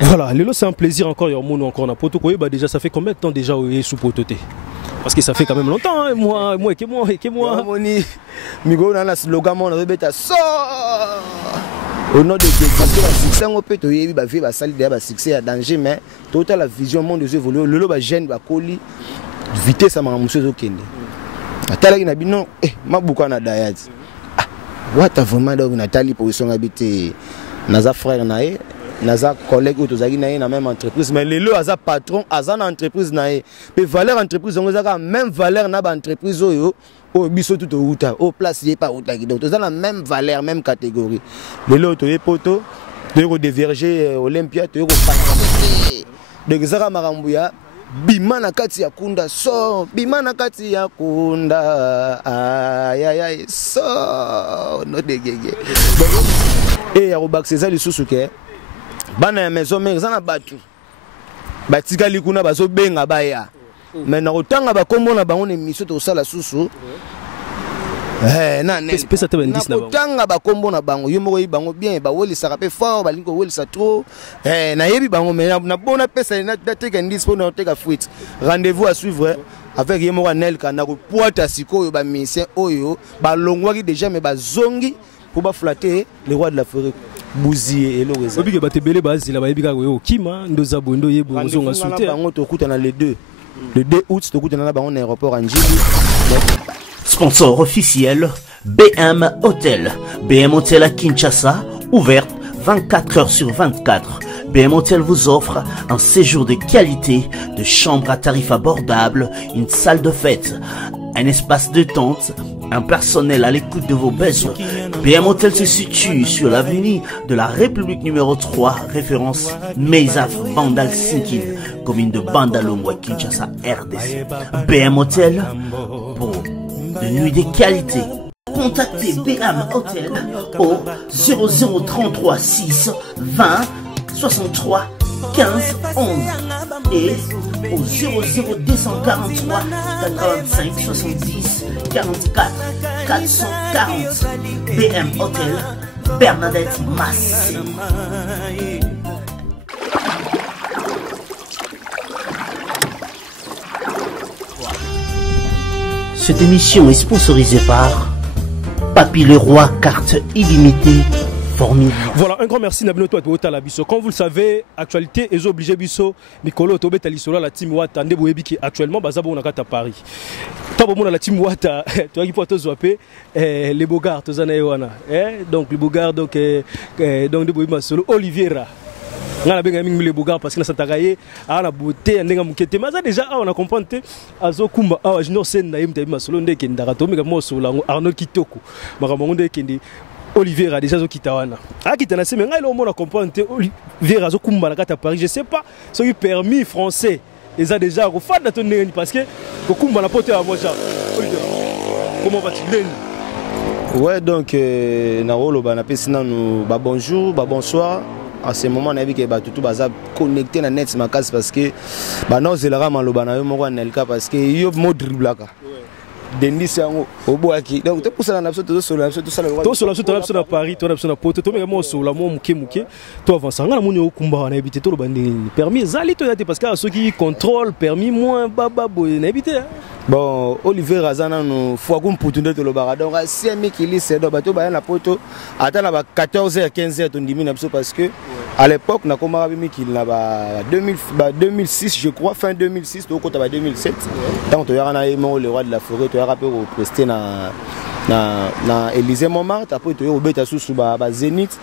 Voilà, Lelo, c'est un plaisir encore. Il y a mon encore na poto. Déjà, ça fait combien de temps déjà où il est sous pototé? Parce que ça fait quand même longtemps, hein. Moi. Moni, Migo, on a un slogan, on a répété ça. Au nom de Dieu, parce que la succès, on peut te dire, il va vivre, va succès à danger, mais total la vision monde de évoluer. Le va gêne, va coller, vitesse à ma monsieur Okende. Nathalie n'a dit non, ma boucan a d'ailleurs. What a vraiment donc Nathalie position habité, Naza frère naé. Naza collègue ou tozaki na la même entreprise mais lelo aza patron aza na entreprise naé pe valeur entreprise on a même valeur na ba entreprise oyo o biso tout outa au place yé pas outa donc toza la même valeur même catégorie lelo to yé poto to diverger Olympia to ko panga donc zaka marambuya bima na kati ya kunda so bima na kati ya kunda ay so no de gege et ya robax ça les sous-souke bana ya maison mère za na batu batika likuna bazo benga baya mais na otanga ba kombo na bango ne miso to sala susu na ne pesa te bandis na bango otanga ba kombo na bango yo moko yi bango bien ba weli saka pe fort ba lingo weli sa trop na yebi bango mais na bona pesa na teka ndis pour na teka fruit rendez-vous à suivre avec yemo Nel kana ko poata siko yo ba mission oyo ba longwaki déjà mais ba zongi pour ba flatter les rois de la forêt Bouzier et le réseau. Obi ke batebele bazi la bayebi ka ko kima ndoza bondo yebo zonga souter. Bango to kutana le 2 août to kutana bango na aéroport Njili. Sponsor officiel BM Hotel. BM Hotel à Kinshasa, ouverte 24 heures sur 24. BM Hotel vous offre un séjour de qualité, de chambres à tarifs abordables, une salle de fête, un espace de tente, un personnel à l'écoute de vos besoins. BM Hotel se situe sur l'avenue de la République numéro 3, référence Meizaf Bandal Sinkin, commune de Bandalongwa, Kinshasa, RDC. BM Hotel pour de nuits de qualité. Contactez BM Hotel au 0033 6 20 63 15 11 et au 00243 85 70 44 440. BM Hotel, Bernadette Massé. Cette émission est sponsorisée par Papy Leroy, carte illimitée. Formidable. Voilà, un grand merci Nabino toi Tala Bisso. Comme vous le savez, actualité est obligé Bisso Mikolo Tobeta Lissola la team Wata Ndeboyebi qui actuellement Bazabo on a à Paris. Pas bon la team Wata, toi qui peux te zoaper les Bogards tozana wana. Donc les Bogards donc Ndeboyebi solo Oliveira. Ngala benga mingi les Bogards parce que na Santagaye a la beauté ndenga mukete mais déjà on a compris azo kumba a junior sen na yimta masolo ndeke ndaka to mega mo solo Arnold Kitoko. Makamongo ndeke ndi Oliveira déjà zo kitawana. Ah kitana se menga on a compris Oliveira zo kumba na kata Paris, je sais pas ce qui permis français. Ils a déjà refait ton nez parce que kumba na pote à moi ça. Comment va-t-il? Ouais donc na rolo ba na pesina nous ba bonjour, ba bonsoir. À ce moment on a vu que ba tout baza connecté na net ma case parce que ba non zelara maloba na yo moko nelka parce que yo mo driblaka. Denis yango oboaki donc te poussa na absolu tout la absolu à Paris to na poto to mega mo so la mo muke to avance ngana mo nyo kumba na habité to lo bandi permis zali to yate parce que ceux qui contrôle permis moins baba boy na habité. Bon Olivier Razana no fois comme pour tout le bara donc si ami qui lit c'est bato ba na poto atana ba 14h 15h to ndimi na parce que à l'époque na komara bimi qui na ba 2006 je crois fin 2006 to kota ba 2007 donc to yana emo le roi de la forêt to yara pe prester na Élysée Montmartre après to yo beta sous ba Zénith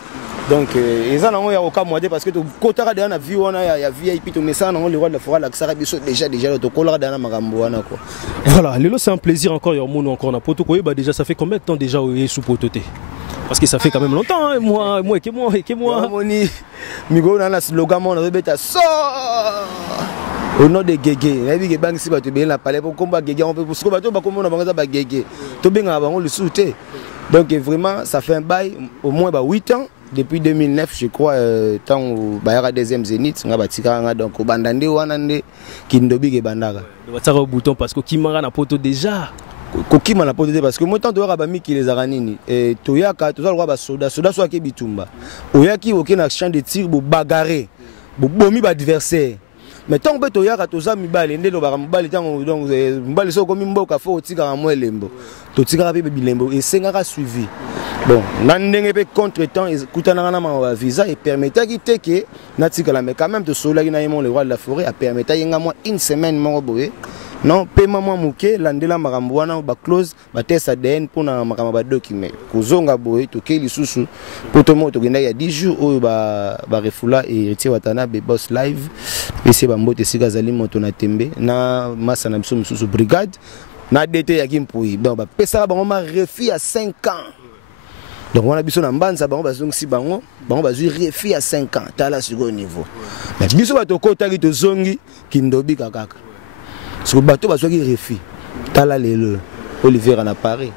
donc ils en ont ya aucun moyen parce que to kota da na vie on a ya VIP to message le roi de la forêt la sara biso déjà to kola da na makambo wana quoi. Voilà, Lelo c'est un plaisir encore, il y a mon encore na poto déjà ça fait combien de temps déjà où il est sous pototé? Parce que ça fait quand même longtemps, hein, moi. Moni, Migo on a un slogan, on a répété ça. Au nom de Gégé, la vie qui banque si tu bien la palais pour combattre Gégé, on peut pour ce combattre, on va combattre Gégé. Tu bien avant le souter. Donc vraiment, ça fait un bail au moins 8 ans. Depuis 2009, je crois, tant au Bayara deuxième Zénith, on a bâti donc au Bandande ou Anande, Kindobi et Bandara. On va au bouton parce que Kimara n'a pas déjà. Kokima na pote parce que moi tant de rabami qui les aranini et toyaka tout ça le roi soda soit ke bitumba oyaki aucun champ de tir pour bagarrer bomi ba adversaire. Mais tant que tu as tous amis balé, ndé lo ba mobali tango donc mobali so komi mboka fo otika mo elembo. To tika pe bilembo et sengaka suivi. Bon, nandenge pe contre-temps kutana na ma visa et permettait qui te que natika la mais quand même de sola na le roi de la forêt a permettait yenga moi une semaine mo boye. Non, paiement moi mouké, landela makambo wana ba close, ba test ADN pour na makambo ba document. Kozonga boye to ke lisusu pour to mo to genda ya 10 jours o ba refula et retier watana be boss live. Et c'est ba mbote sika zali moto na tembe na massa na biso mususu brigade na DT ya kimpui. Donc ba pesa ba ngoma refi à 5 ans. Donc on a biso na mbanza bango bazongi si bango bazui refi à 5 ans tala sur au niveau. Mais biso ba to kota ki to zongi kindobi kakaka. Ce bateau va soit refi. Tala le Olivier en a parlé.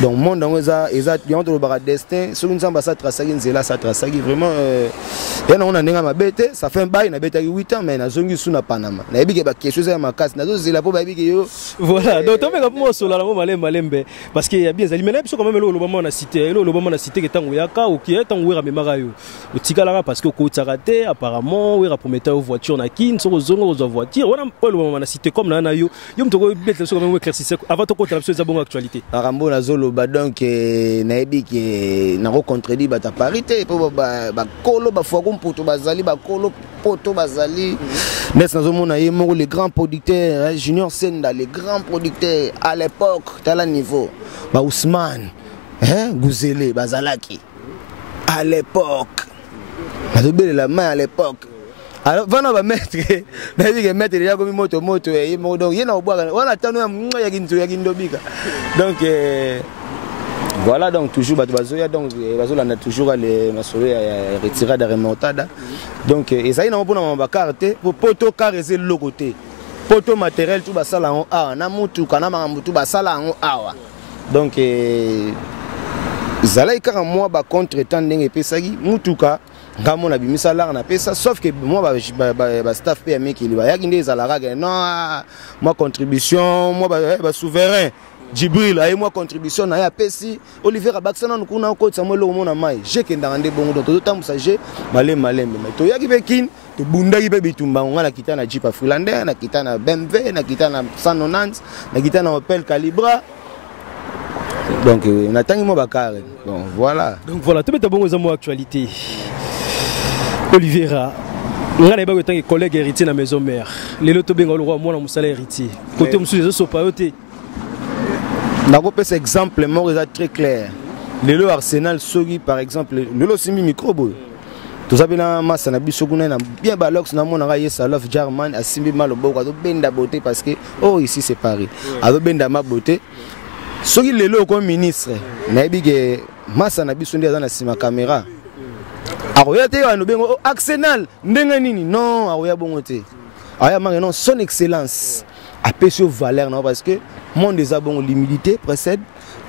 Donc monde dans eza yonto le bara destin sur une samba ça trasagi nzela ça trasagi vraiment et on a nenga mabete ça fait un bail na beta 8 ans mais na zongi sous na Panama. Na yebi ke ba quelque chose ya makasi na zo zela po ba yebi ke yo. Voilà, donc on va comme sur la malembe parce qu'il y a bien ça mais quand même le moment on a cité que tango yaka ou qui est tango ra memara yo. O tikala parce que ko tsarate apparemment oui ra prometteur voiture na kin so zongo zo voiture on a pas le moment on a cité comme na yo mtoko bête so quand même éclaircissé avant to ko la chose bonne actualité. Arambo na zolo donc naebi ke na contredit bata parité po ba kolo ba fwa poto bazali ba kolo poto bazali nes nazo mona ye mo les grands producteurs Junior Senda les grands producteurs à l'époque tala niveau ba Ousmane Gouzele bazalaki à l'époque nazo belle la main à l'époque. Alors vana ba mettre naebi ke mettre ya komi moto ye mo donc ye na obwa wana tano ya kindobika donc voilà donc toujours bazoya donc bazolanda toujours les masolo ya retirade de remontada donc ezali na mpona ba carte pour poto carréser le côté poto matériel tout basala en a na mutu kana makambo tout basala en awa donc zala ikara moi ba contre-temps ndenge pesaki mutuka ngamo na bimisa la na pesa sauf que moi ba staff pe ameki liba yaki ndé ezala non moi contribution moi ba souverain Djibril aye moi contribution na ya pesi Olivier Abaksana nkuna ko tsamwe lo mona mai je kenda ngande bongo donc to tambusa je malembe mais to yaki bekin to bundaki be bitumba ngala kitana Jeep Afrilander na kitana BMW na kitana 190 na kitana Opel Calibra donc on attend moi bakare bon voilà tout est bon aux actualité Oliviera ngana ba ko collègue héritier na maison mère lelo to benga le roi moi na musala héritier côté musu les so payote. Cet exemple est très clair. Le Arsenal Sogi par exemple, le Simi Microbo. Tout ça bien masse na biso kuna bien balox na mona ya Salof German asimbi malobo ko benda beauté parce que oh ici c'est Paris. Ado benda ma beauté. Sogi lelo comme ministre, na bige masse na biso ndia na sima caméra. Aroya te wa no bengo Arsenal ndenga nini non aroya bongo te. Aya mangi non son excellence a pesio valeur non parce que monde des abons l'humilité précède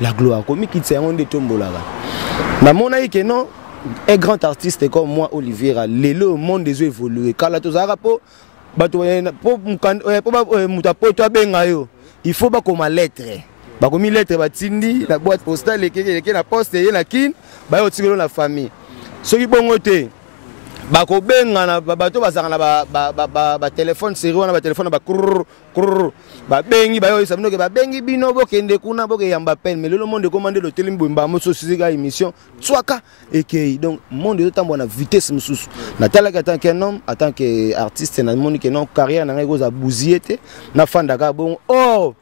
la gloire comme qui tient on de tombola na mona que non un grand artiste comme moi Olivier le monde des yeux évolué kala to zara po bato po mutapoto benga yo il faut ba comme lettre ba comme lettre ba tindi la boîte postale ke na poste ye na kin ba yo tikelo la famille soki bongo te bako benga na bato bazanga na ba téléphone série wana ba téléphone ba kurr ba bengi ba yo sabino ke ba bengi bino bokende kuna boke yamba peine mais le monde commandé le telimbo mbamo so sika émission swaka et donc monde de tambo na vitesse mususu na talaka tant qu'un homme en tant que artiste na monde que non carrière na ngo za buziete na fanda ka bon oh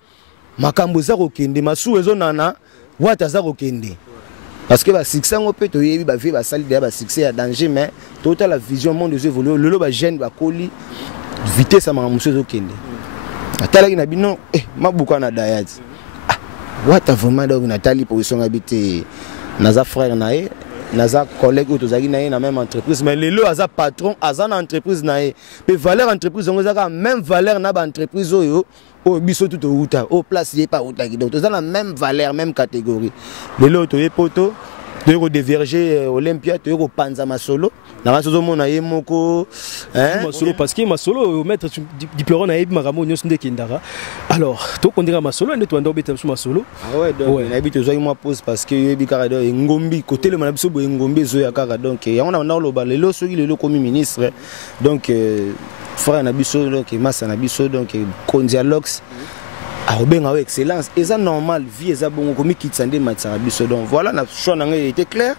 makambo za kokende masu ezo nana wata za kokende. Parce que le succès, on peut ba salir de succès à danger, mais toute la vision monde des évoluer, le ba jeune ba colis vitesse à ma monsieur okende. Atala na bino ma buka na dayat. What vraiment donc Nathalie position habité naza frère nae, naza collègue autozaki nae na même entreprise, mais le aza patron aza na entreprise nae. Pe valeur entreprise on a même valeur na ba entreprise oyo. Oh, biso tout au place, il n'y a pas au donc, ils ont la même valeur, même catégorie. Les lots, les poteaux, toyeko diverger Olympia toyeko panza masolo na baso mona ye moko masolo parce que masolo maître diplôme na yebi makambo nyonso nde kindara alors to kondira masolo nde to ando beta masolo ah ouais donc na yebi tozoi moi pause parce que yebi kaka do ngombi côté le manabiso bo ngombi zo ya kaka donc yango na ndalo ba lelo soki lelo comme ministre donc frère na biso donc massa na biso donc Kondialox a obenga excellence et ça normal vie eza bongo komi kitsande matsa biso donc voilà na choix na ngai était clair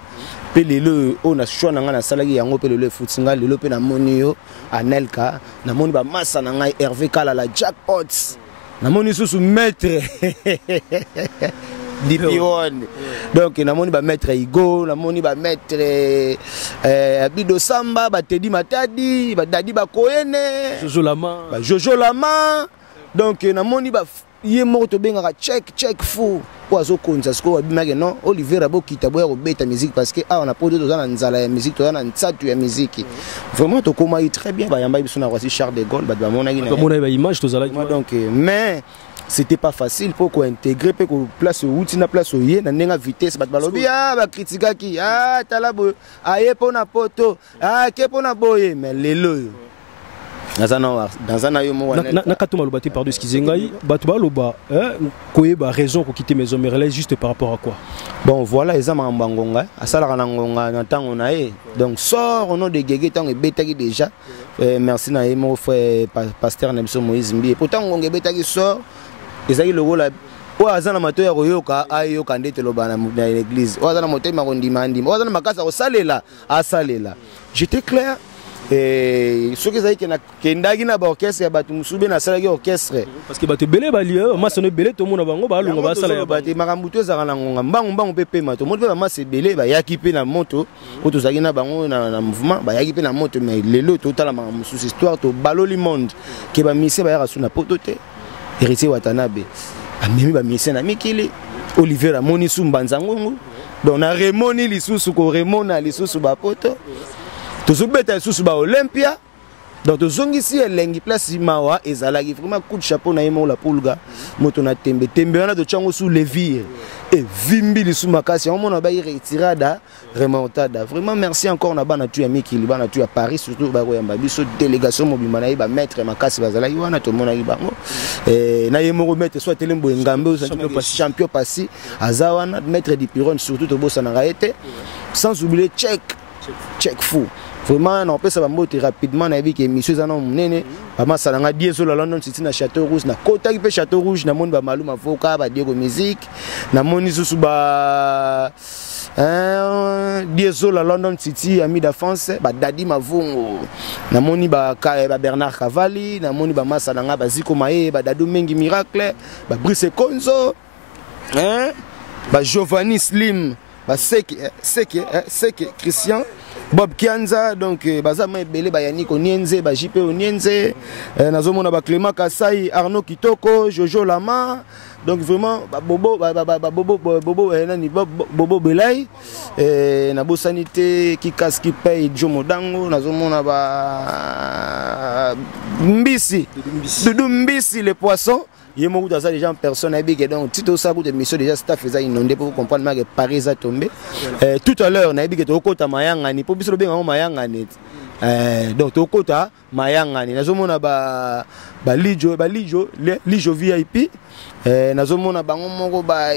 pe lelo on a choix na ngai na salaki yango pe lelo futinga lelo pe na moni yo Anelka na moni ba massa na ngai Hervé Kala la jackpots na moni sous maître Dipiron donc na moni ba maître Igo na moni ba maître Bido Samba ba Teddy Matadi ba Dadi ba Koyene Jojo Lama donc na moni ba ye morto benga check fou poazo konza sko abimake non Olivier Rabo kitabo ya robeta musique parce que on a produit dans la nzala ya musique dans la ntsatu ya musique vraiment to koma très bien ba yamba biso na Rwasi Charles de Gaulle ba mona ba image to zala donc mais c'était pas facile pour qu'on intégrer pour qu'on place outil na place oye na nenga vitesse ba balobi ba critica ki talabo aye pona poto ke pona boye mais lelo dans un ayo mo na katuma loba te pardon excusez ngai batu ba loba koyeba raison ko quitter maison mère juste par rapport à quoi bon voilà eza mambangonga asala na ngonga na tango na e donc sort au nom de Gégé tango betaki déjà merci na mon frère pasteur na biso Moïse Mbi pourtant ngonga betaki sort ezaki logo la o azana mato ya koyoka ayoka ndete loba na l'église o azana moto makondima ndima o azana makasa ko salela asalela j'étais clair et ce que ça y est kendagi na ba orchestre ya batu musube na salaki orchestre parce que batu belé bali masano belé to mona bango ba longa ba sala ya batu makambuto ezaka na ngonga mbangu pepe mato moto ba masa belé ba yaki pe na moto oto zaki na bango na mouvement ba yaki pe na moto mais lelo totala mamusu histoire to baloli monde ke ba mise ba yaka suna potote héritier Watanabe amemi ba mise na mikili Olivier Amoni Sumbanza ngongo donc na remoni lisusu ko remona lisusu ba poto tozobeta sous ba Olympia donc tozongisi elengi place mawa ezalaki vraiment coup de chapeau na yemo la pulga moto na tembe wana to chango sous levire et vimbi li sous makasi on mona ba retirada remontada vraiment merci encore na bana tu ya mikili bana tu ya Paris surtout ba koyamba biso délégation mobimba na ba maître makasi bazalaki wana to mona bango na yemo remettre soit telembo ngambe champion passé azawana maître Dipiron surtout to bossa na gaete sans oublier check fou vraiment on peut ça va monter rapidement na vie que monsieur zana munene ba masalanga dieso la London City na Château Rouge na kota ki pe Château Rouge na monde ba maluma voka ba diego musique na moni susu ba dieso la London City ami da France ba Dadi Mavungo na moni ba Bernard Cavalli na moni ba masalanga ba Ziko Maé ba Dadu Mengi Miracle ba Brice Konzo ba Giovanni Slim ba Seke Christian Bob Kianza donc bazama ebele ba Yannick Onienze ba JP Onienze nazomona ba Clément Kasai Arnaud Kitoko Jojo Lama donc vraiment bobo nani bobo Belay na bo sanité qui casse qui paye Jomo Dango nazomona ba Mbisi Doudou Mbisi les poissons il y a des gens personne et donc tout ça de mission déjà staff est inondé pour comprendre que Paris a tombé tout à l'heure on a dit que au côté mayangani pour biso bien mayangani donc au côté mayangani nazomona ba lijo VIP nazomona bango moko ba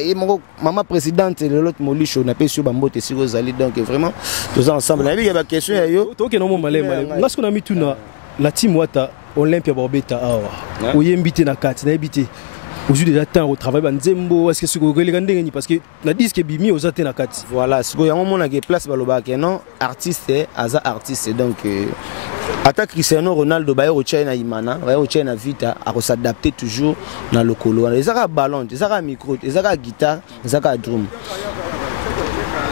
maman présidente de l'autre molisho na peso bambote siko zali donc vraiment tous ensemble na bi ba question yo to ke no mo malé ngasko na mituna la team wata Olympia Barbeta awa oyembité na kati na ebité aujourd'hui déjà temps au travail ba nzembo est-ce que ce que les ndenge parce que na disque bimi aux até na kati voilà ce que yango mona ke place baloba ke non artiste aza artiste donc ata Cristiano Ronaldo ba yo China imana ba yo China vita a s'adapter toujours dans le colo ezaka ballon ezaka micro ezaka guitare ezaka drum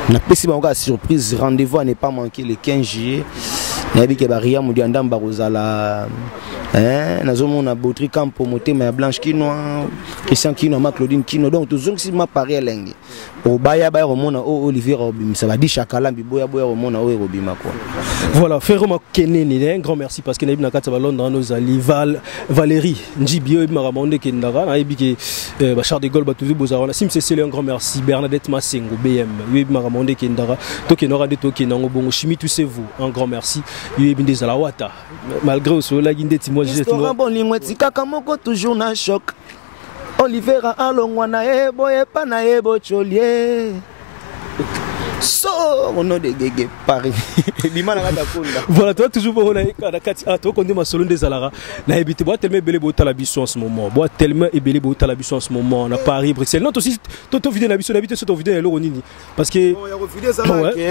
na pesi bango surprise rendez-vous à ne pas manquer le 15 juillet nayebi ke baria modianda mbarozala nazomona Bautry Campo motema ya Blanche Kinoa Christian Kinoa ma Claudine Kinoa donc tozongisi ma pari elenge obaya baya romona Olivier Robimisa badi chakala biboya boya romona o robima quoi. Voilà, Ferro Makeneni, un grand merci parce que nayebi na kati ba Londres nos ali Valérie Njibio maramonde kendara nayebi ke ba Charles de Gaulle ba tuzu bozarona sim c'est un grand merci Bernadette Massengo BM yebi maramonde kendara to kenora de to kenango bongo chimi tous c'est vous un grand merci yebi ndezala wata malgré au sola gindeti moi je tout bon lingweti kaka moko toujours na choc Olivera alongwa na ebo epa na ebo cholie so on a des gege Paris bimana kata kunda voilà toi toujours bon on a kati toi konde ma solo ndezalara na ebité bois tellement belé bota la biso en ce moment bois tellement belé bota la biso en ce moment on a Paris Bruxelles non aussi toto vidéo na biso na biso to vidéo ya loro nini parce que il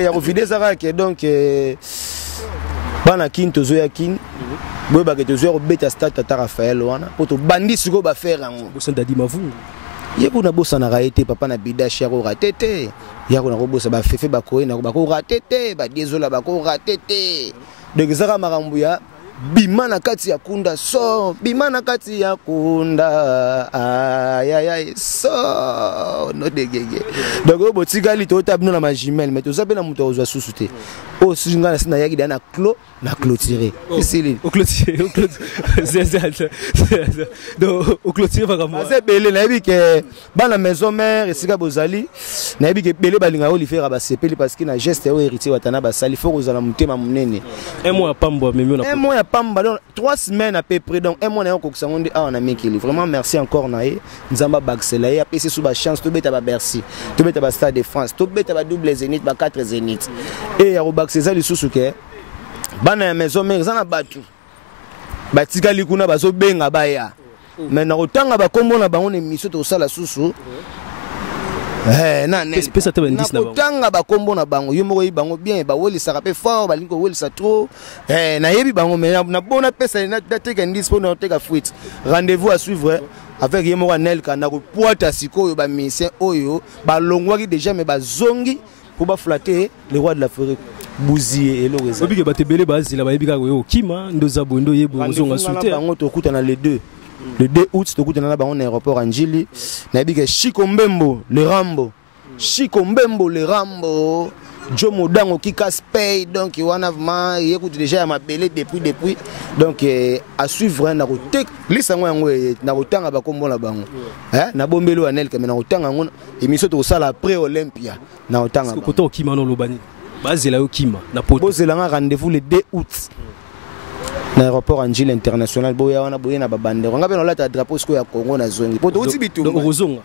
y a refidé ça va donc bana kin tozo ya kin boy ba ke tozo robeta stade tata Raphaël wana poto bandi siko ba faire ngo bosan dadi mavungu yeko na bosa na raité papa na bidashi ya ko ratete yako na ko bosa ba fefe ba ko na ba ko ratete ba dézola ba ko ratete donc zaka makambu ya bima na kati ya kunda so bima na kati ya kunda ay so no degege donc o botikali to tabino na majimel mais to zabe na muto ozwa susute o singa na sina yaki na clos na clôturer ici au clôturer donc au clôturer vraiment c'est belé na yebi ke bana maison mère esika bozali na yebi ke belé balinga Olivier ba sepeli parce que na geste o héritier watana ba sali faut kozala mutema munene un mois pambo memi na un mois pamba donc 3 semaines à peu près donc un mois na ko kusangonde on a mikili vraiment merci encore nae nzamba baxela ya pc sous ba chance to beta ba Bercy to beta ba Stade de France to beta ba double zénith ba 4 zénith et ya robaxeza lisusu ke bana ya maison mère zana batu batika likuna bazo benga baya mais na otanga ba kombo na bango ne miso to sala susu na ne pesa te bandis na bango otanga ba kombo na bango yo moko yi bango bien ba woli sa rapé fort ba linko woli sa trop na yebi bango mais na bona pesa na teka ndis pour na teka fruit rendez-vous à suivre avec yemo Anel kana ko poata siko yo ba mission oyo ba longwaki déjà mais ba zongi pour ba flatter le roi de la forêt Bouzier et le réseau. Obi ke batebele bazi la bayebi ka yo kima ndoza bondo yebo ozonga souter. Bango to kutana le 2 août to kutana na bango na aéroport Anjili na yebi ke Chico Mbembo le Rambo Jomo Dango qui casse paye donc wana vraiment écoute déjà ya mabele depuis donc à suivre na route lisango yango na rotanga ba kombo na bango na bombelo Anel ka na rotanga ngona émission to sala après Olympia na rotanga ko to kima no lobani bazela yo kima na poto bozela nga rendez-vous le 2 août na aéroport Anjili international boya wana boya na babandero ngabe no lata drapeau sko ya Congo na zongi poto uti bitumba donc rozonga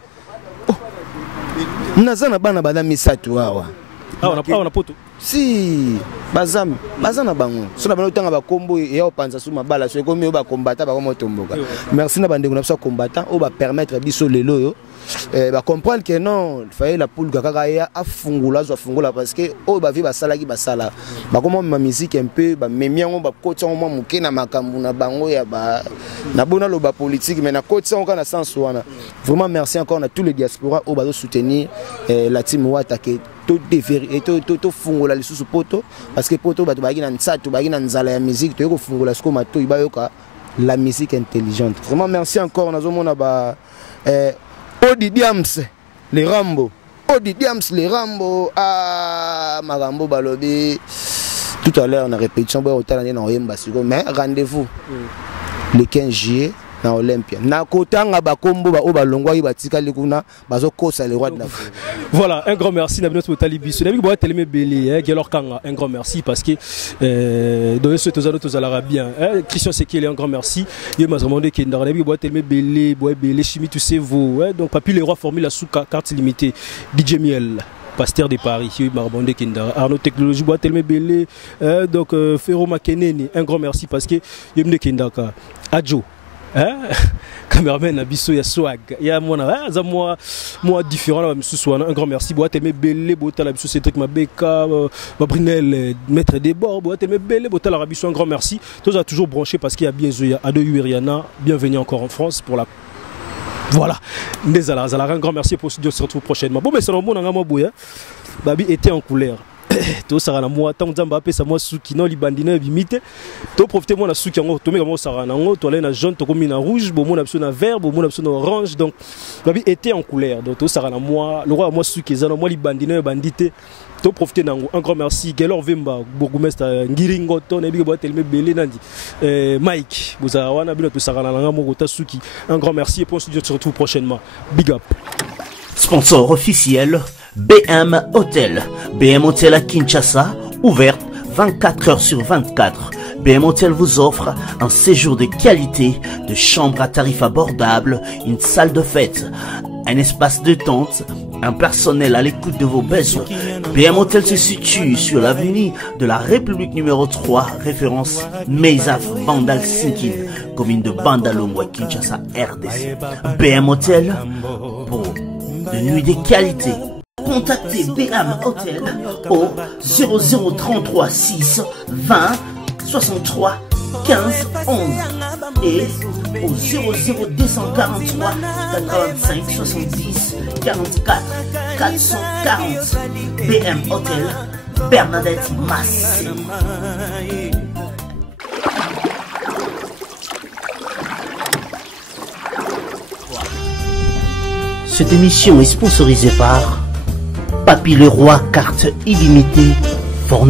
nazana bana bana misatu wawa on a poto si bazana bango sona bana utanga ba kombo ya opanza sous mabala so komi ba combattant ba komo tomboka merci na bande ngona combattant o ba permettre biso lelo yo ba comprendre que non il fallait la poule kaka ya afungula zo afungula parce que o ba vi ba salaki ba sala ba komo ma musique un peu ba memiango ba kotsa mo muke na makambu na bango ya ba na bona lo ba politique mais na kotsa on kana sens wana vraiment merci encore na tous les diaspora o ba soutenir la team Wata ke to déverrouiller to fungola lisusu poto parce que poto bato bagi na nsatu bagi na nzala ya musique to ko fungola sko mato ibayoka la musique intelligente vraiment merci encore nazomona ba Odi Diams les Rambo Marambo balobi tout à l'heure on a répétition ba hôtel na oyemba siko mais rendez-vous le 15 juillet na Olympia na kotanga ba kombo ba o ba longwa yi batika likuna bazo kosa le roi de la forêt. Voilà, un grand merci Nabino Talibiso. Nabi boa teleme belé Gelor Kanga, un grand merci parce que dans ce tous à bien Christian Sekele, un grand merci. Il m'a demandé qu'il n'a Nabi boa teleme belé chimie tous ces vous donc papi les rois formule la sous carte limitée DJ Miel Pasteur de Paris, Marbonde Kinda, Arnaud Technologie, boîte tellement belé, donc Ferro Makeneni, un grand merci parce que Yemne Kindaka, Adjo. Cameraman Abisso ya swag ya moi différent là ce soir un grand merci boîte mais belé boîte la Abisso Cédric Mabeka Babrinel maître des bords boîte mais belé boîte la Abisso un grand merci tous a toujours branché parce qu'il y a bien Ado Uriana bienvenue encore en France pour la voilà un grand merci pour se retrouver prochainement bon mais c'est un bon Babi était en couleur to sara na moi tant nzamba apesa moi suki no libandino bimite to profiter moi na suki yango to meka moi sara nango to aller na jaune to comme na rouge bo mona biso na vert bo mona biso na orange donc babi était en couleur donc to sara na moi le roi moi suki ezana moi libandino bandité to profiter nango. Un grand merci Gelor Vemba bourgmestre Ngiringo to na bi bo telme belé nandi Mike boza wana bino to sara na nga mo ta suki. Un grand merci et puis on se retrouve prochainement. Big up. Sponsor officiel BM Hotel. BM Hotel à Kinshasa, ouverte 24 heures sur 24. BM Hotel vous offre un séjour de qualité, de chambres à tarifs abordables, une salle de fête, un espace de tente, un personnel à l'écoute de vos besoins. BM Hotel se situe sur l'avenue de la République numéro 3, référence Meizaf Bandal Sinkin, commune de Bandalongwa, Kinshasa, RDC. BM Hotel pour de nuit de qualité. Contactez BM Hotel au 0033 6 20 63 15 11 et au 00243 85 70 44 440. BM Hotel, Bernadette Massé. Cette émission est sponsorisée par Papy Leroy, carte illimitée, formidable.